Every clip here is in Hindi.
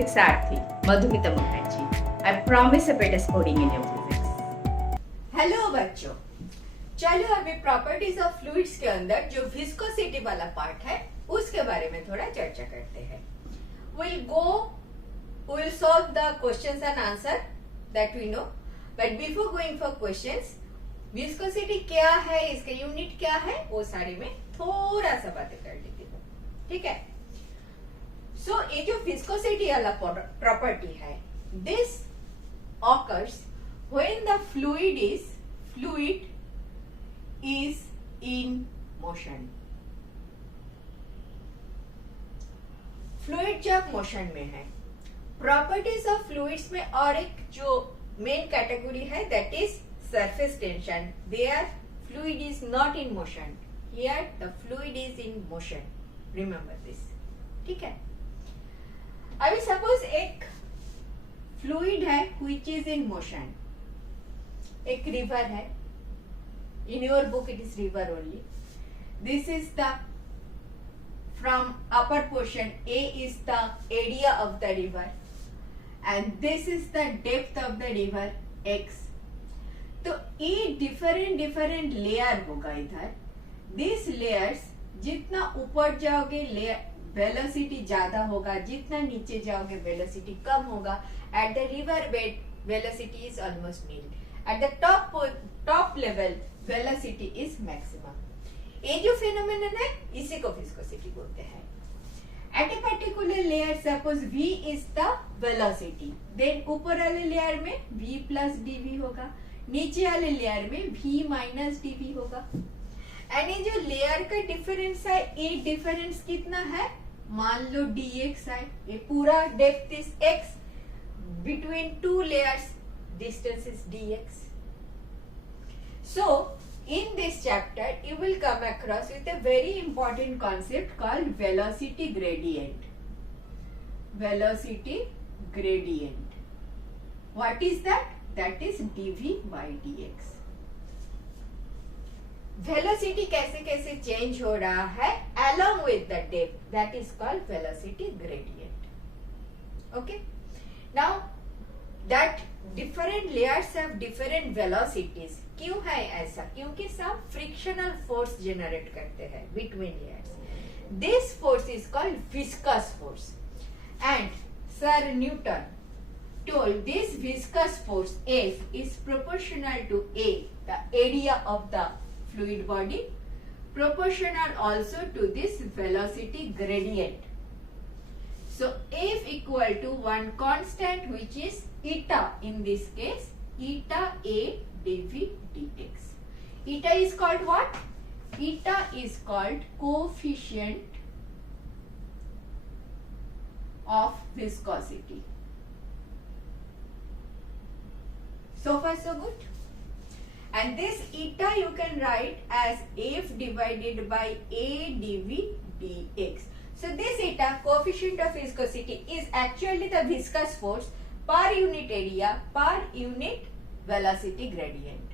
फिजिक्सार्थी Madhumita Mukherjee. I promise a better scoring in your physics. Hello बच्चों, चलो अभी प्रॉपर्टीज ऑफ फ्लूइड्स के अंदर जो विस्कोसिटी वाला पार्ट है उसके बारे में थोड़ा चर्चा करते हैं. we'll solve the questions and answer that we know, but before going for questions, viscosity क्या है, इसका यूनिट क्या है, वो सारे में थोड़ा सा बातें कर लेती हूँ. ठीक है. सो ये जो विस्कोसिटी वाला प्रॉपर्टी है, this occurs when the fluid is in motion. Fluid जब मोशन में है, प्रॉपर्टीज ऑफ फ्लूइड्स में और एक जो मेन कैटेगरी है that is surface tension. There fluid is not in motion, here the fluid is in motion. Remember this. ठीक है. अभी सपोज एक फ्लूइड है which is in motion. एक रिवर है. In your book it is river only. This is the from upper portion. A is the area of the river and this is the depth of the river x. तो ये different लेयर होगा इधर. These layers जितना ऊपर जाओगे वेलोसिटी ज्यादा होगा, जितना नीचे जाओगे वेलोसिटी कम होगा. At the river bed, velocity is almost nil. At the top level, velocity is maximum. ये जो phenomenon है, इसी को viscosity बोलते हैं. At a particular layer, suppose V is the velocity. Then ऊपर वाले layer में V plus dV होगा, नीचे वाले layer में V minus dV होगा. And ये जो layer का difference है, ये difference कितना है? मान लो dx है. ये पूरा depth is x. Between two layers, distance is dx. So, in this chapter, you will come across with a very important concept called velocity gradient. Velocity gradient. What is that? That is dv by dx. Velocity कैसे कैसे change हो रहा है along with the depth. That is called velocity gradient. Okay? Now that different layers have different velocities. क्यों है ऐसा? क्योंकि सब frictional force generate करते हैं between layers. This force is called viscous force. And Sir Newton told this viscous force F is proportional to A, the area of the fluid body, proportional also to this velocity gradient. So F equal to one constant which is eta, in this case eta A dv dx. Eta is called what? Eta is called coefficient of viscosity. So far so good. And this eta you can write as F divided by A dv dx. So this eta, coefficient of viscosity, is actually the viscous force per unit area per unit velocity gradient.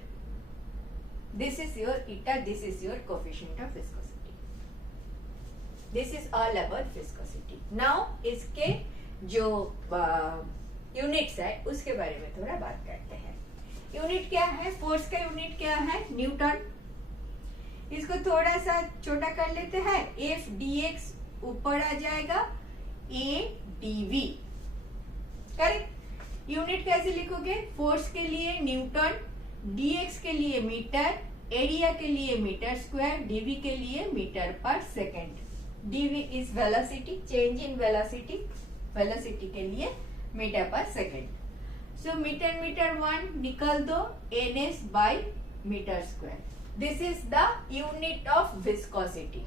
This is your eta, this is your coefficient of viscosity. This is all about viscosity. Now इसके जो units है उसके बारे में थोड़ा बात करते हैं. यूनिट क्या है? फोर्स का यूनिट क्या है? न्यूटन. इसको थोड़ा सा छोटा कर लेते हैं. F dx ऊपर आ जाएगा A dv. करेक्ट. यूनिट कैसे लिखोगे? फोर्स के लिए न्यूटन, dx के लिए मीटर, एरिया के लिए मीटर स्क्वायर, dv के लिए मीटर पर second. dv is velocity, change in velocity, velocity के लिए मीटर पर सेकेंड. सो मीटर 1 निकल दो, ns by metre square. This is the unit of viscosity.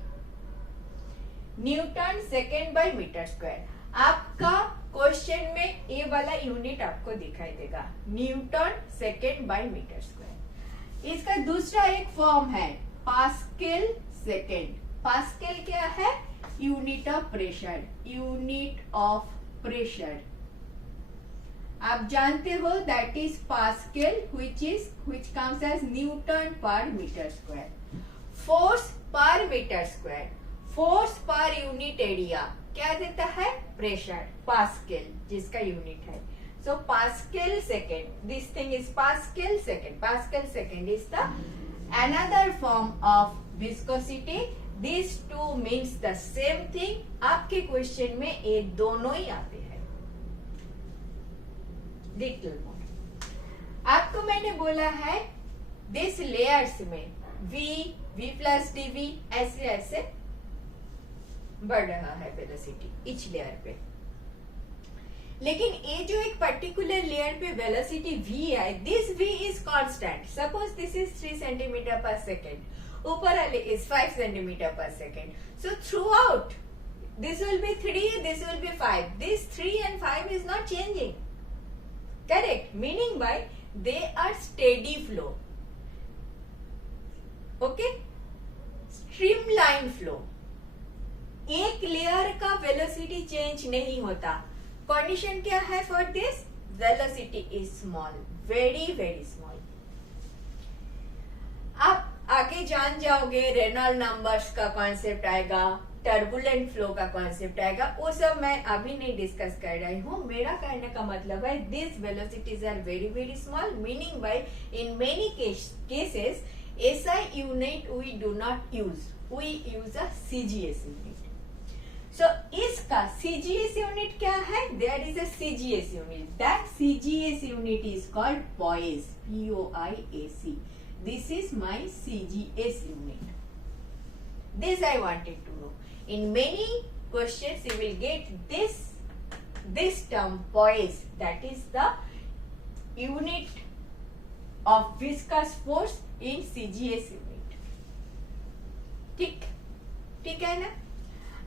Newton second by metre square. आपका क्वेश्चन में ये वाला यूनिट आपको दिखाई देगा, newton second by metre square. इसका दूसरा एक फॉर्म है पास्कल सेकेंड. पास्कल क्या है? Unit of pressure. Unit of pressure आप जानते हो that is pascal which comes as newton per metre square. Force per metre square, force per unit area क्या देता है? प्रेशर, पास्कल, जिसका यूनिट है. So Pascal second, this thing is Pascal second. Pascal second is the another form of viscosity. These two means the same thing. आपके क्वेश्चन में ये दोनों ही आते हैं. Little more. आपको मैंने बोला है this layers में V, V plus dV ऐसे ऐसे बढ़ रहा है वेलोसिटी each लेयर पे. लेकिन ये जो एक पर्टिकुलर लेयर पे वेलोसिटी v है, this v is constant. Suppose this is 3 centimetre पर सेकेंड, ऊपर वाले इज 5 सेंटीमीटर पर second. So through out this will be 3, this will be 5. This 3 and 5 is not changing. Correct? Meaning by they are steady flow. Okay? Streamline flow. एक लेयर का वेलोसिटी चेंज नहीं होता. कंडीशन क्या है for this? Velocity is small, very very small. आप आगे जान जाओगे, रेनॉल्ड नंबर्स का कॉन्सेप्ट आएगा, टर्बुलेंट फ्लो का कॉन्सेप्ट आएगा. वो सब मैं अभी नहीं डिस्कस कर रही हूँ. मेरा कहने का मतलब है this velocities are very very small. Meaning by in many cases SI unit we do not use, we use a CGS unit. So इसका CGS यूनिट क्या है? There is a CGS unit. That CGS unit is called POIAC. POIAC. This is my CGS unit. This I wanted to know. In many questions you will get this term POIAC. That is the unit of viscous force in CGS unit. ठीक है ना?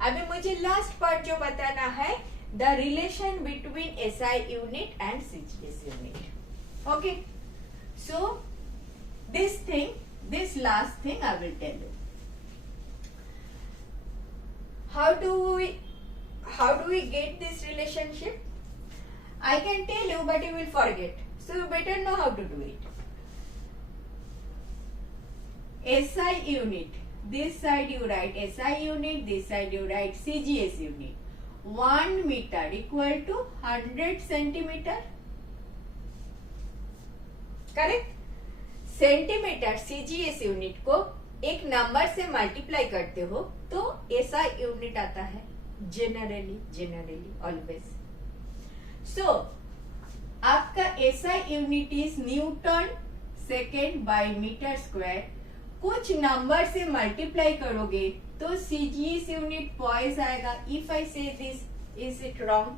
अभी मुझे लास्ट पार्ट जो बताना है, the relation between SI unit and CGS unit. Okay, so this last thing I will tell you. How do we get this relationship? I can tell you but you will forget, so you better know how to do it. SI unit, this side you write SI unit, this side you write CGS unit. 1 meter equal to 100 centimeter. Correct? Centimetre CGS unit को एक नंबर से मल्टीप्लाई करते हो तो SI यूनिट आता है. Generally always. सो आपका SI unit is newton second by metre square. कुछ नंबर से मल्टीप्लाई करोगे तो CGS यूनिट पॉइस आएगा. If I say this, is it wrong?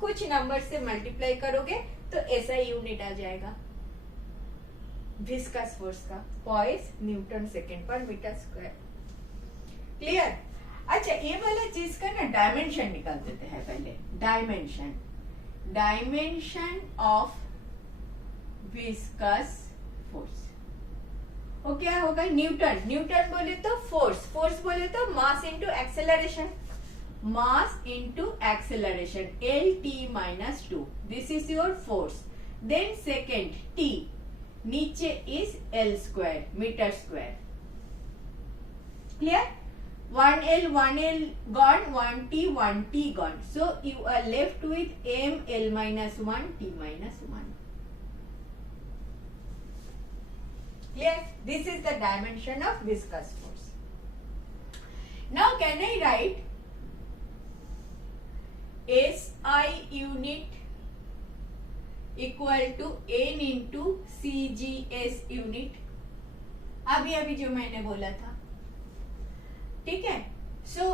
कुछ नंबर से मल्टीप्लाई करोगे तो SI यूनिट आ जाएगा विस्कस फोर्स का. Poise newton second per metre square. Clear? अच्छा, ये वाला चीज का ना डायमेंशन निकाल देते हैं पहले. Dimension of viscous force. वो क्या होगा? न्यूटन बोले तो फोर्स बोले तो mass into acceleration. LT minus 2. This is your force. Then second T, नीचे is L square, meter square. Clear? 1L gone, 1T gone. So you are left with ML minus 1, T minus 1. Clear? This is the dimension of viscous force. Now can I write SI unit equal to N into CGS unit? अभी जो मैंने बोला था. ठीक है? सो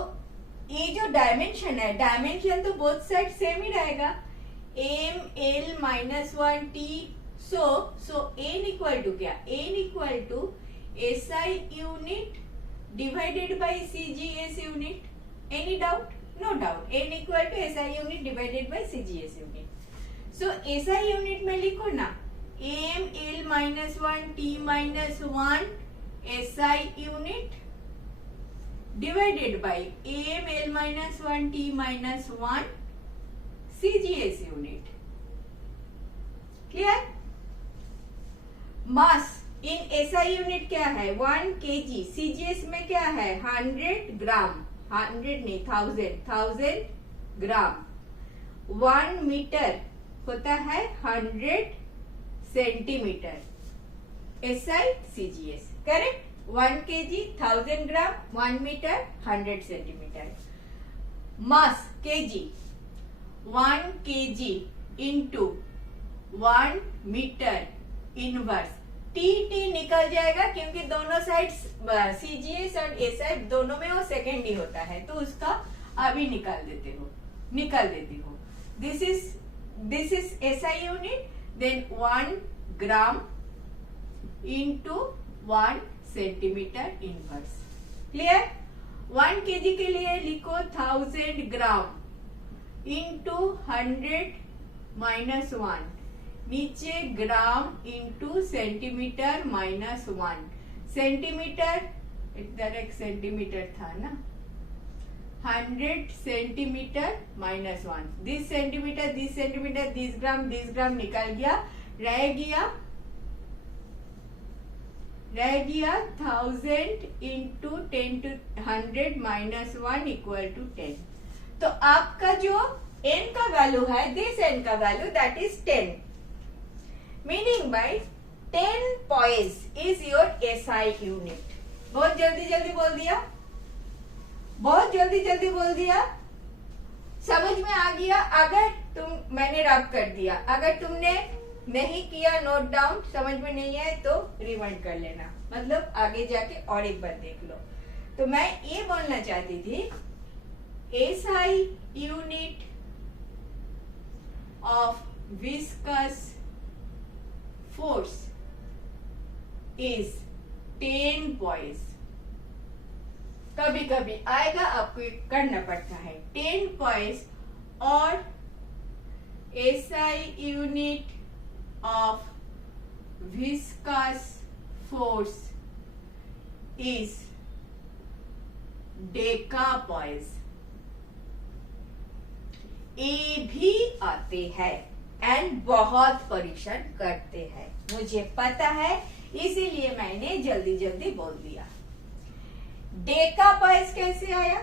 ये जो डायमेंशन है, डायमेंशन तो बोथ साइड सेम ही रहेगा. ML minus 1T. So N equal to क्या? N equal to SI unit divided by CGS unit. Any doubt? No doubt. N equal to SI unit divided by CGS unit. So SI unit में लिखो ना, ML minus 1 T minus 1 SI unit divided by ML minus 1 T minus 1 CGS unit. Clear? Mass in SI unit क्या है? 1 kg. CGS में क्या है? 100 ग्राम. 100 नहीं, 1000 ग्राम। 1 मीटर होता है 100 centimetre. SI CGS correct. 1 kg 1000 gram, 1 metre 100 centimetre. Mass kg, 1 kg into 1 metre inverse. T निकल जाएगा क्योंकि दोनों साइड CGS और SI दोनों में वो सेकेंड ही होता है, तो उसका अभी निकाल देती हो। This is SI unit, then 1 gram into 1 centimetre inverse. Clear? 1 kg के लिए लिखो 1000 ग्राम इंटू 100 माइनस 1, नीचे gram into centimetre minus 1। Centimetre, इधर एक सेंटीमीटर था ना, 100 centimetre minus 1। This centimetre, this gram निकल गया, रह गया 1000 into 10 to 100 minus 1 equal to 10। तो आपका जो n का वैल्यू है, दिस n का value that is 10, meaning by 10 poise is your SI unit. बहुत जल्दी बोल दिया, समझ में आ गया? अगर मैंने रब कर दिया, अगर तुमने नहीं किया नोट डाउन, समझ में नहीं है तो रिवाइंड कर लेना, मतलब आगे जाके और एक बार देख लो। तो मैं ये बोलना चाहती थी, SI unit of viscous force is 10 poise। कभी कभी आएगा, आपको करना पड़ता है 10 poise, और SI unit of viscous force is Deka poise। ये भी आते हैं एंड बहुत परेशान करते हैं, मुझे पता है, इसीलिए मैंने जल्दी बोल दिया। डेका poise कैसे आया?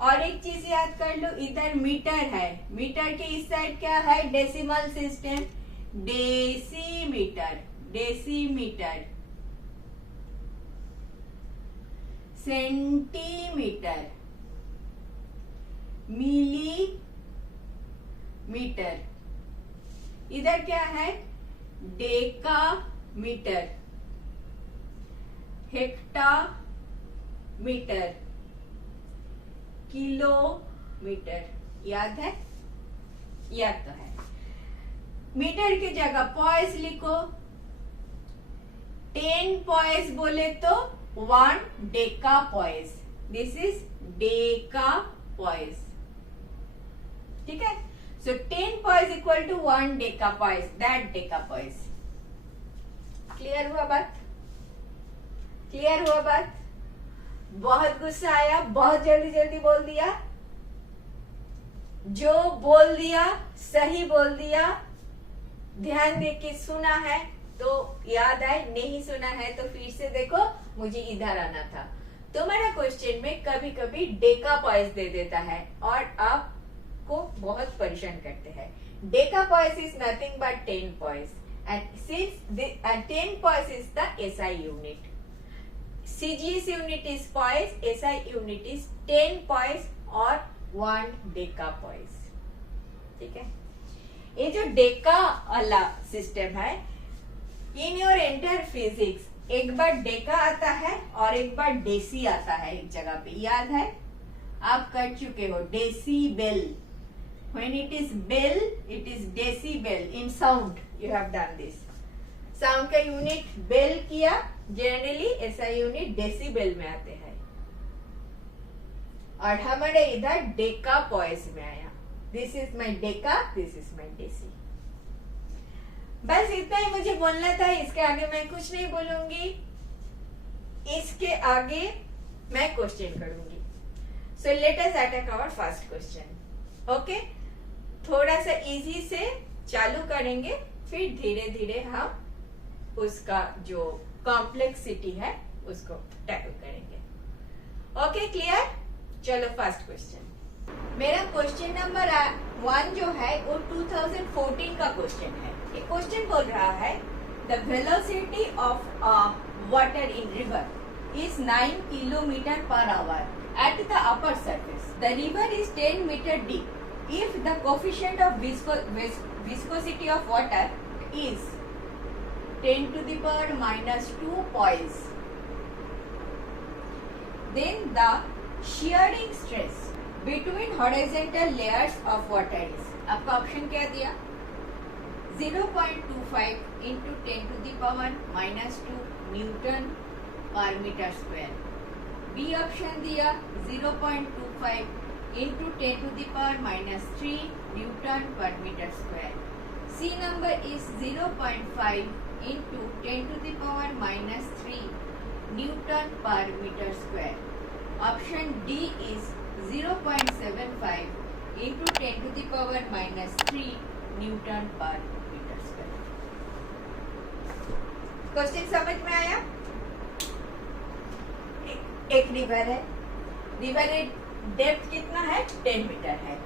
और एक चीज याद कर लो, इधर मीटर है, मीटर के इस साइड क्या है? Decimal system, decimetre, centimetre, millimetre. इधर क्या है? Decametre, hectometre, kilometre. याद है? याद तो है। मीटर की जगह पॉइस लिखो। 10 poise बोले तो 1 Deka poise, this is Deka poise। ठीक है? So 10 poise equal to 1 Deka poise, that Deka poise। Clear हुआ बात? बहुत गुस्सा आया, बहुत जल्दी बोल दिया। जो बोल दिया सही बोल दिया, ध्यान दे के सुना है तो याद आए, नहीं सुना है तो फिर से देखो, मुझे इधर आना था। तुम्हारा क्वेश्चन में कभी कभी डेका poise दे देता है और आपको बहुत परेशान करते हैं। Deka poise is nothing but 10 poise, and since 10 poise is the SI unit, CGS unit is poise, SI unit is 10 poise और 1 डेका poise। ठीक है? ये जो डेका वाला सिस्टम है, इन योर एंटायर फिजिक्स एक बार डेका आता है और एक बार डेसी आता है एक जगह पे, याद है? आप कर चुके हो decibel. When it is bell, it is decibel. In sound, you have done this. Sound का यूनिट बेल किया, जनरली SI यूनिट डेसीबेल में आते हैं, और हमारे इधर डेका poise में आया। This is my deca, this is my deci. बस इतना ही मुझे बोलना था, इसके आगे मैं कुछ नहीं बोलूंगी, इसके आगे मैं क्वेश्चन करूंगी। So let us attack our first question. Okay, थोड़ा सा इजी से चालू करेंगे, फिर धीरे धीरे हम उसका जो कॉम्प्लेक्सिटी है उसको टैकल करेंगे। Okay, clear? चलो फर्स्ट क्वेश्चन। मेरा क्वेश्चन नंबर 1 जो है वो 2014 का क्वेश्चन है। ये क्वेश्चन बोल रहा है the velocity of water in river is 9 kilometre per hour at the upper surface. The river is 10 metre deep. If the coefficient of viscosity of water is 10 to the power minus 2 poise, then the shearing stress between horizontal layers of water is, आपका ऑप्शन क्या दिया, 0.25 into 10 to the power minus 2 Newton per metre square. B option दिया 0.25 into 10 to the power minus 3 Newton per meter square. C number is 0.5 into 10 to the power minus 3 Newton per meter square. Option D is 0.75 into 10 to the power minus 3 Newton per meter square. Question समझ में आया? एक रिवर है, रिवर डेप्थ कितना है, 10 मीटर है।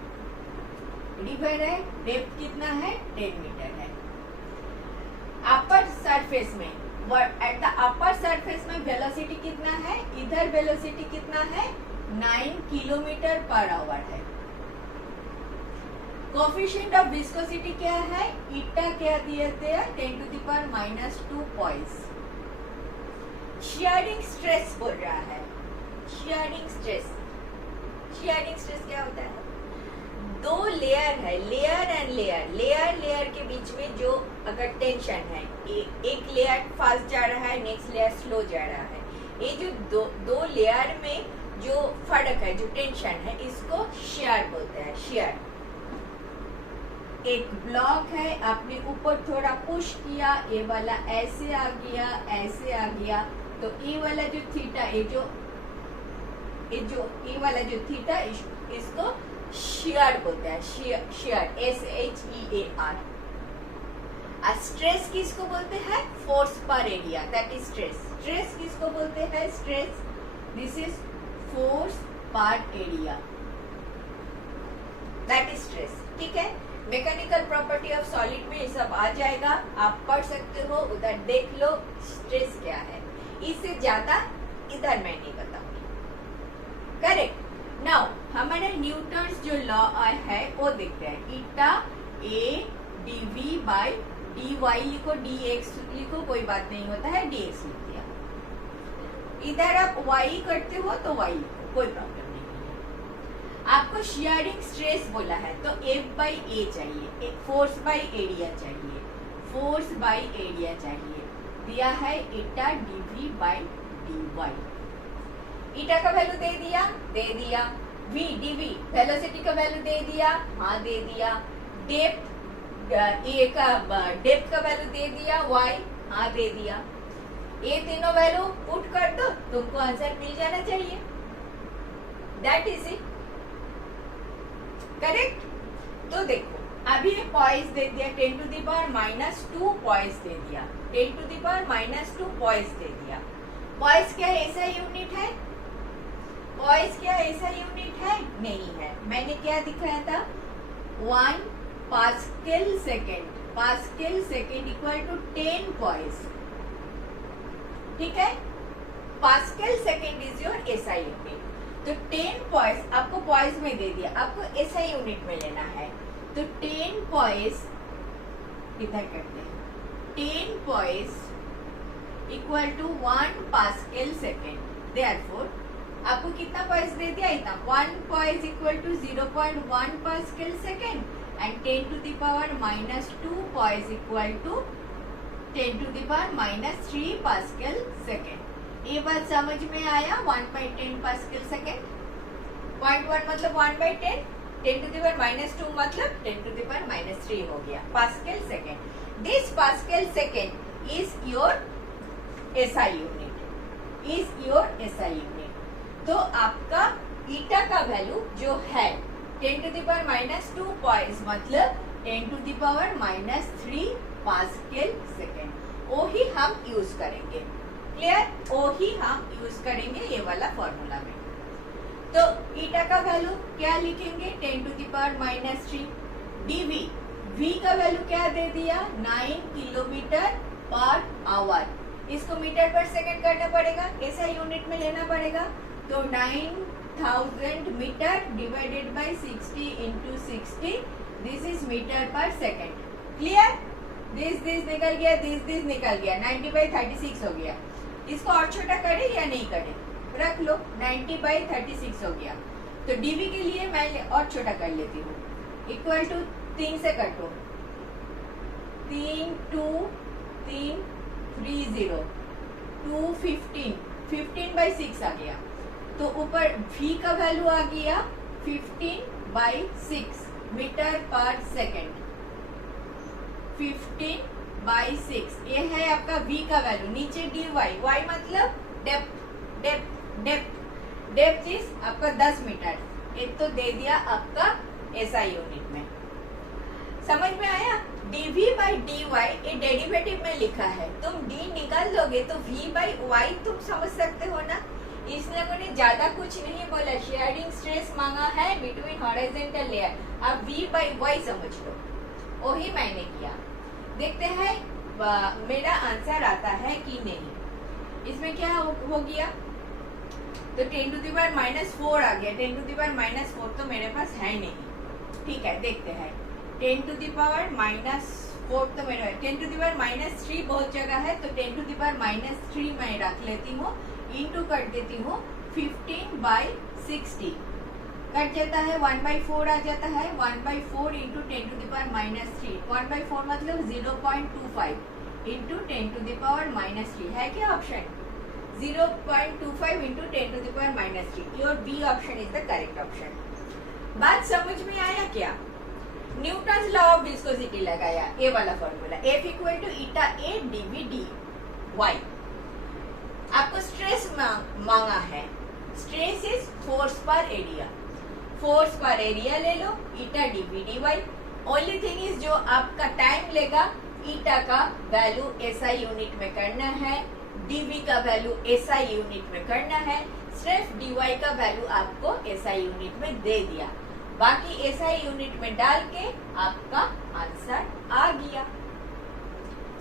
रिवर है, डेप्थ कितना है, 10 मीटर है। अपर सरफेस में, एट द अपर सरफेस में वेलोसिटी कितना है, इधर वेलोसिटी कितना है, 9 किलोमीटर पर आवर है। कोफिशिएंट ऑफ विस्कोसिटी क्या है, ईटा क्या दिए थे, 10 to the power minus 2 poise। Shearing stress बोल रहा है, शियरिंग स्ट्रेस। शियरिंग स्ट्रेस क्या होता है, दो लेयर है, लेयर एंड लेयर, लेयर के बीच में जो अगर टेंशन है, एक लेयर फास्ट जा रहा है, नेक्स्ट लेयर स्लो जा रहा है, ये जो दो लेयर में जो फर्क है, जो टेंशन है, इसको शियर बोलते हैं, शियर। एक ब्लॉक है, आपने ऊपर थोड़ा पुश किया, ये वाला ऐसे आ गया, ऐसे आ गया, तो ये वाला जो थीटा, ये वाला जो थीटा, इसको शियर बोलते हैं, शियर, SHEAR। स्ट्रेस किसको बोलते हैं, force per area, that is stress. Stress किसको बोलते हैं, stress, this is force per area, that is stress. ठीक है, मैकेनिकल प्रॉपर्टी ऑफ सॉलिड में ये सब आ जाएगा, आप पढ़ सकते हो, उधर देख लो स्ट्रेस क्या है। इससे ज्यादा इधर मैं नहीं बताऊंगी। करेक्ट। नाउ हमारे न्यूटन्स जो लॉ है वो देखते हैं, ईटा ए dv बाई dy लिखो, dx लिखो, कोई बात नहीं होता है, dx लिख दिया। इधर आप y करते हो तो y लिखो, कोई प्रॉब्लम नहीं है। आपको शियरिंग स्ट्रेस बोला है तो F बाई ए चाहिए, फोर्स बाई एरिया चाहिए, फोर्स बाई एरिया चाहिए। दिया है ईटा dv बाई dy। ईटा का वैल्यू दे दिया, v dv वेलोसिटी का वैल्यू दे दिया, हाँ दे दिया। डेप्थ ए का डेप्थ का वैल्यू दे दिया, y, हाँ दे दिया। ये तीनों वैल्यू पुट कर दो, तुमको आंसर मिल जाना चाहिए, दैट इज इट। करेक्ट। तो देखो अभी ये पॉइस दे दिया, 10 to the power minus 2 poise दे दिया, 10 to the power minus 2 poise दे दिया। पॉइस क्या ऐसा यूनिट है, पॉइस क्या ऐसा यूनिट है, नहीं है। मैंने क्या दिखाया था, 1 pascal second, pascal second equal to 10 poise. ठीक है, pascal second is your SI unit. तो 10 पॉइस आपको पॉइस में दे दिया, आपको एसआई यूनिट में लेना है, तो 10 पॉइस इधर करते हैं, 10 poise equal to 1 pascal second. Therefore आपको कितना पॉइस दे दिया, इतना, 1 poise equal to 0.1 pascal second and 10 to the power minus 2 poise equal to 10 to the power minus 3 pascal second. ये बात समझ में आया, 1/10 पास्कल सेकेंड, 0.1 मतलब 1/10, 10 to the power minus 2 मतलब 10 to the power minus 3 हो गया pascal second. This pascal second is your SI unit, is your SI unit. तो आपका ईटा का वैल्यू जो है 10 to the power minus 2 poised मतलब 10 to the power minus 3 pascal second, वो ही हम यूज करेंगे। क्लियर, वो ही हम यूज करेंगे ये वाला फॉर्मूला में। तो ईटा का वैल्यू क्या लिखेंगे 10 to the power minus 3 dv v का वैल्यू क्या दे दिया 9 किलोमीटर पर आवर इसको मीटर पर सेकंड करना पड़ेगा ऐसा यूनिट में लेना पड़ेगा तो 9000 metre divided by 60 into 60 this is metre per second clear this निकल गया दिस निकल गया 90/36 हो गया इसको और छोटा करे या नहीं करे रख लो 90/36 हो गया तो dv के लिए मैं और छोटा कर लेती हूँ इक्वल टू 3 से कटो 3 2 3 3 0 2 15 15/6 आ गया तो ऊपर v का वैल्यू आ गया 15/6 मीटर पर सेकंड 15/6 ये है आपका v का वैल्यू नीचे dy y मतलब डेप्थ इज आपका 10 मीटर एक तो दे दिया आपका SI यूनिट में समझ में आया dv/dy ये डेरिवेटिव में लिखा है तुम d निकाल दोगे तो v/y तुम समझ सकते हो ना इस लोगों ने ज्यादा कुछ नहीं बोला शेयरिंग स्ट्रेस मांगा है बिटवीन हॉरिजॉन्टल लेयर अब v/y समझ लो वही मैंने किया देखते हैं मेरा आंसर आता है कि नहीं इसमें क्या हो गया तो 10 टू द पावर -4 आ गया 10 टू द पावर -4 तो मेरे पास है नहीं ठीक है देखते हैं 10 टू द पावर -4 तो मेरा 10 टू द पावर -3 बहुत जगह है तो 10 टू द पावर -3 मैं रख लेती हूँ इनटू कर देती हूँ 15/60 कट जाता है 1/4 आ जाता है 1/4 इंटू 10 टू द पावर -3 1/4 मतलब 0.25 इंटू 10 टू द पावर -3 है क्या option 0.25 into 10 to the power -3 your B option is the correct option बात समझ में आया क्या न्यूटन्स लॉ ऑफ विस्कोसिटी लगाया ए वाला formula F equal to eta A dv dy आपको स्ट्रेस मांगा है stress is force per area ले लो eta dv dy only thing is जो आपका टाइम लेगा ईटा का वैल्यू SI यूनिट में करना है dv का वैल्यू SI यूनिट में करना है सिर्फ dy का वैल्यू आपको SI यूनिट में दे दिया बाकी SI यूनिट में डाल के आपका आंसर आ गया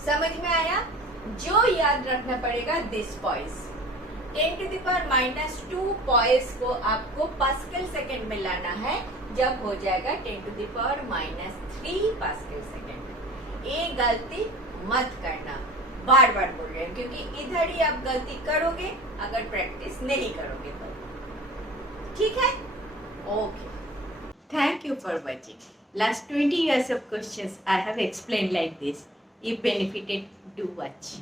समझ में आया जो याद रखना पड़ेगा this poise 10 to the power -2 poise को आपको पास्कल सेकंड में लाना है जब हो जाएगा 10 to the power -3 pascal second ये गलती मत करना बार बोल रहे हैं क्योंकि इधर ही आप गलती करोगे अगर प्रैक्टिस नहीं करोगे तो ठीक है okay Thank you for watching. Last 20 years of questions I have explained like this. If benefited, do watch.